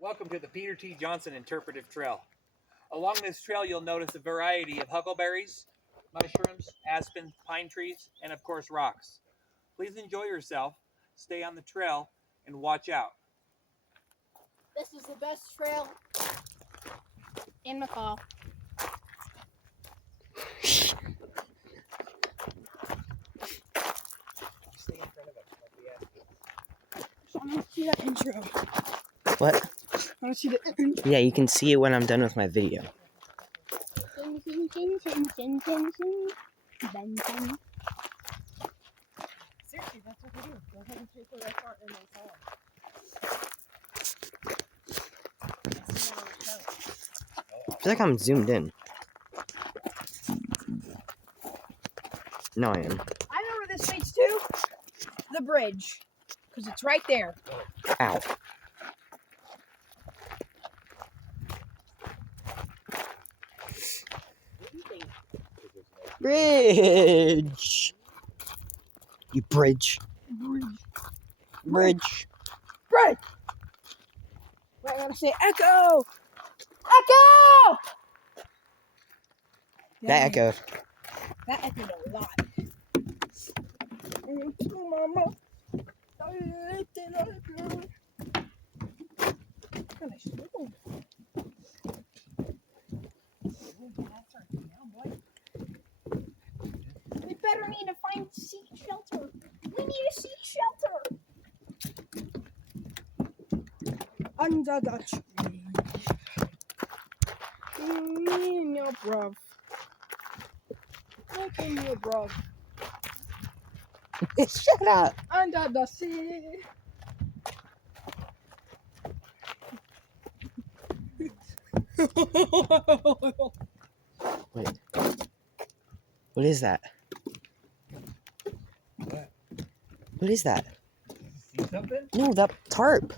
Welcome to the Peter T. Johnson Interpretive Trail. Along this trail, you'll notice a variety of huckleberries, mushrooms, aspens, pine trees, and of course, rocks. Please enjoy yourself, stay on the trail, and watch out. This is the best trail in MCCALL. Stay in front of us, like we asked you. I want to see that intro. What? I want to see the intro. Yeah, you can see it when I'm done with my video. Seriously, that's what we do. Go ahead and take the right part and then call I feel like I'm zoomed in. No, I am. I know where this leads to. The bridge. Because it's right there. Ow. Bridge. You bridge. Bridge. Bridge! Wait, I gotta say echo! Echo! That echoed. That echoed a lot. Mama. We better need to find seat shelter. We need a seat shelter. Under the tree. Me and your bruv. Look in your bruv. Shut up. Under the sea. Wait. What is that? What? What is that? See something? No, that tarp.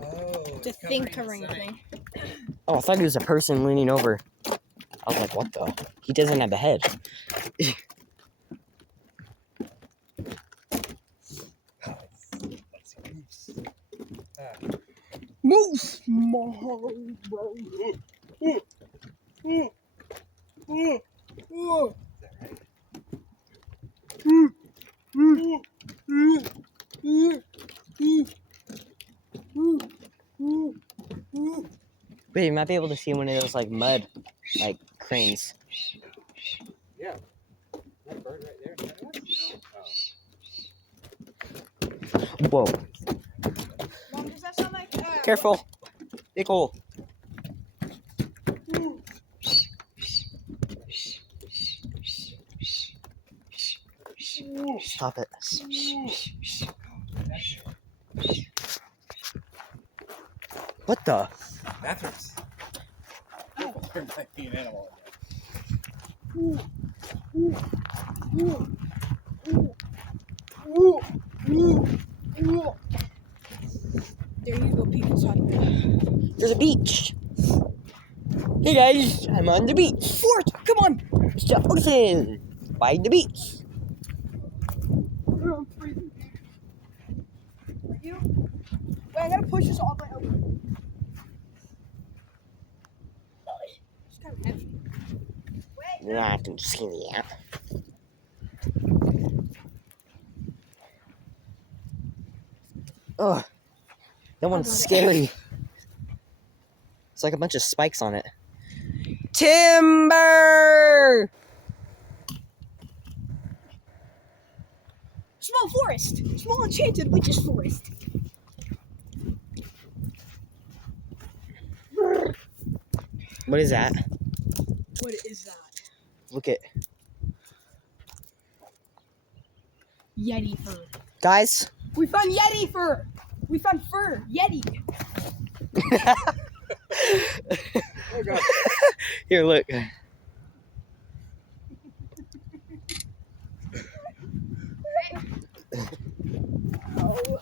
Oh, It's a thing covering thing. Oh, I thought he was a person leaning over. I was like, what the? He doesn't have a head. Moose, my bro. Wait, you might be able to see one of those like mud, like cranes. Yeah. That bird right there. Is that us? Whoa. Mom, does that sound like Careful. Big hole. Stop it. What the? Bathrooms. There might be an animal There you go, people's hut. There's a beach. Hey guys, I'm on the beach. Fort, come on. It's the ocean. By the beach. I'm freezing. Are you? Wait, I gotta push this all the way over. It's kind of heavy. Wait. Yeah, I can see that. Ugh. That one's scary. It's like a bunch of spikes on it. Timber! Small forest. Small enchanted witch's forest. What is that? What is that? Look at. Yeti fur. Guys. We found Yeti fur. We found fur. Yeti. Oh, God. Here, look. Oh.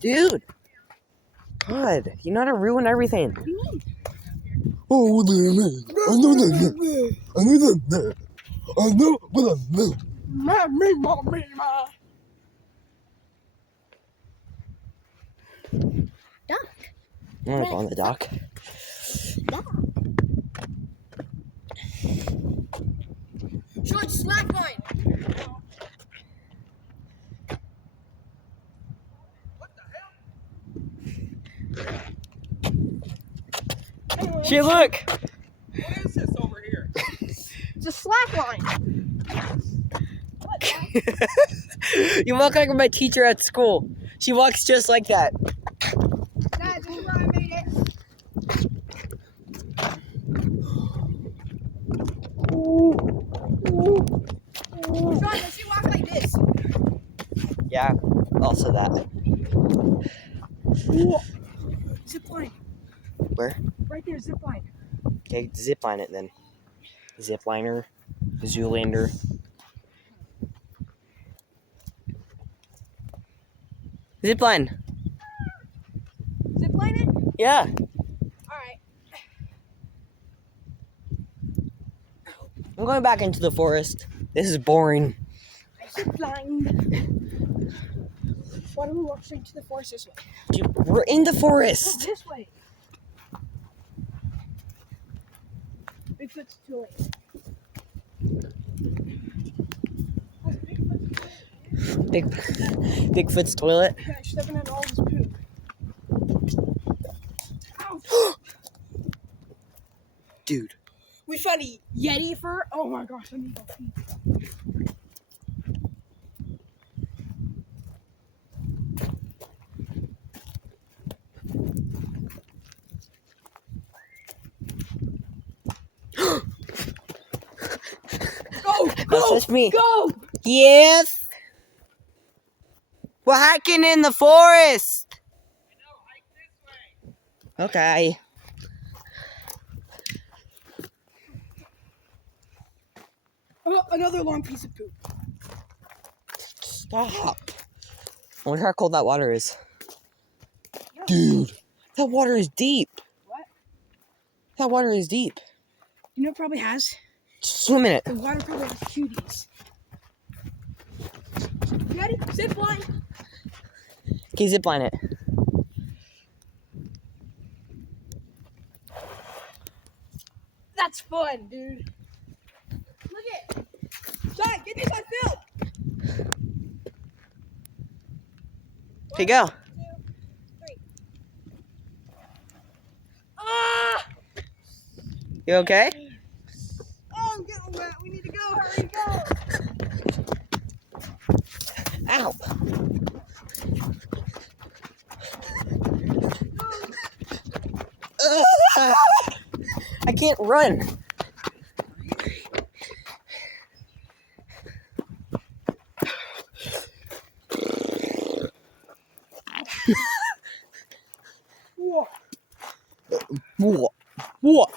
Dude. God, you know how to ruin everything. What do you mean? Oh, I know that. I know that. I know what I know. Ma. I want to go on the dock. Sean, slack line. What the hell? She look. What is this over here? It's a slack line. What? You walk like my teacher at school. She walks just like that. Dad, this is where I made it. Sean, does she walk like this? Yeah, also that. Zip line. Where? Right there, zip line. Okay, zip line it then. Zip liner, Zoolander. Zip line. Zip line it? Yeah. Alright. I'm going back into the forest. This is boring. I zip lined. Why don't we walk straight to the forest this way? Dude, we're in the No, forest. this way. Bigfoot's too late. Bigfoot's toilet. Yeah, stepping in all this poop. Ouch. Dude. We found a Yeti fur. Oh my gosh, I need to go pee. Go! Don't touch me. Go! Yes. We're hiking in the forest. Okay. Oh, another long piece of poop. Stop. I wonder how cold that water is. Dude, that water is deep. What? That water is deep. You know what it probably has? Just swim in it. The water probably has cuties. You ready? Zip line. Okay, zip line it. That's fun, dude. Look at it. Sean, get this on film. Okay, go. 1, 2, 3. Ah! You okay? Oh, I'm getting wet. We need to go. Hurry, go. Ow. I can't run. Whoa. What? What?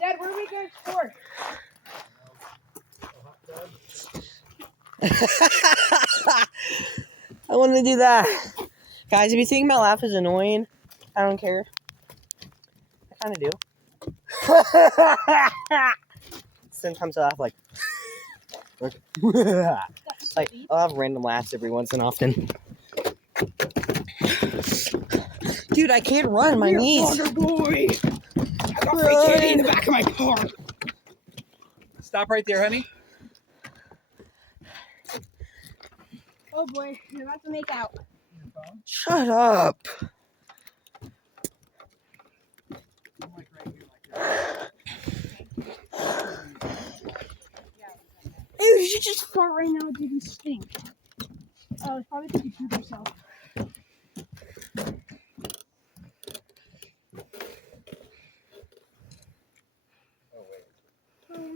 Dad, where are we going to explore? I want to do that. Guys, if you think my laugh is annoying, I don't care. I kind of do. Sometimes I laugh like I'll have random laughs every once and often. Dude, I can't run. My knees. Boy. I got free candy in the back of my car. Stop right there, honey. Oh boy, you're about to make out. Shut up. Ew, you should just fart right now, dude. You stink. Oh, it's probably because you pooped yourself. I'll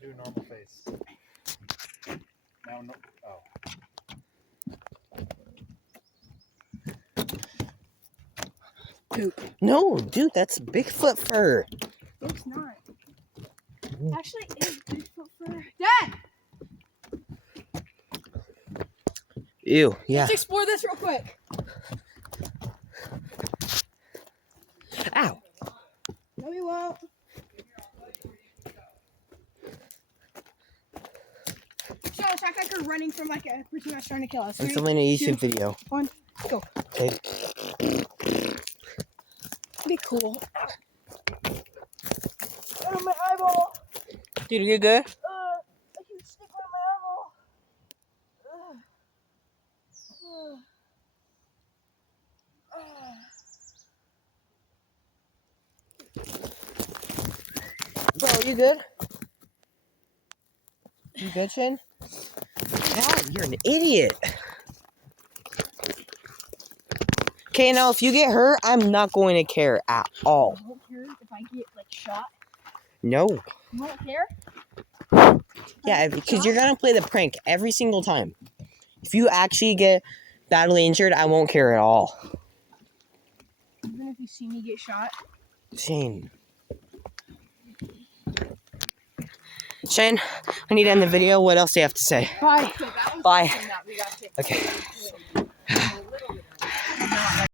do a normal face. Now, no. Oh. Poop. No, dude, that's Bigfoot fur. It's not. Actually, it's Bigfoot fur. Dad! Ew, yeah. Let's explore this real quick. Ow. No, we won't. Sean, act like we're running from like a person that's trying to kill us. I'm 3, filming a 2, YouTube video. 1, go. Okay. Be cool. Oh, my eyeball. Dude, you good? I can stick on my eyeball. Bro, you good? You good, Shane? God, you're an idiot. Okay, now if you get hurt, I'm not going to care at all. You won't care if I get like shot. No. You won't care. Yeah, because you're gonna play the prank every single time. If you actually get badly injured, I won't care at all. Even if you see me get shot. Shane. Shane, I need to end the video. What else do you have to say? Bye. Bye. Okay.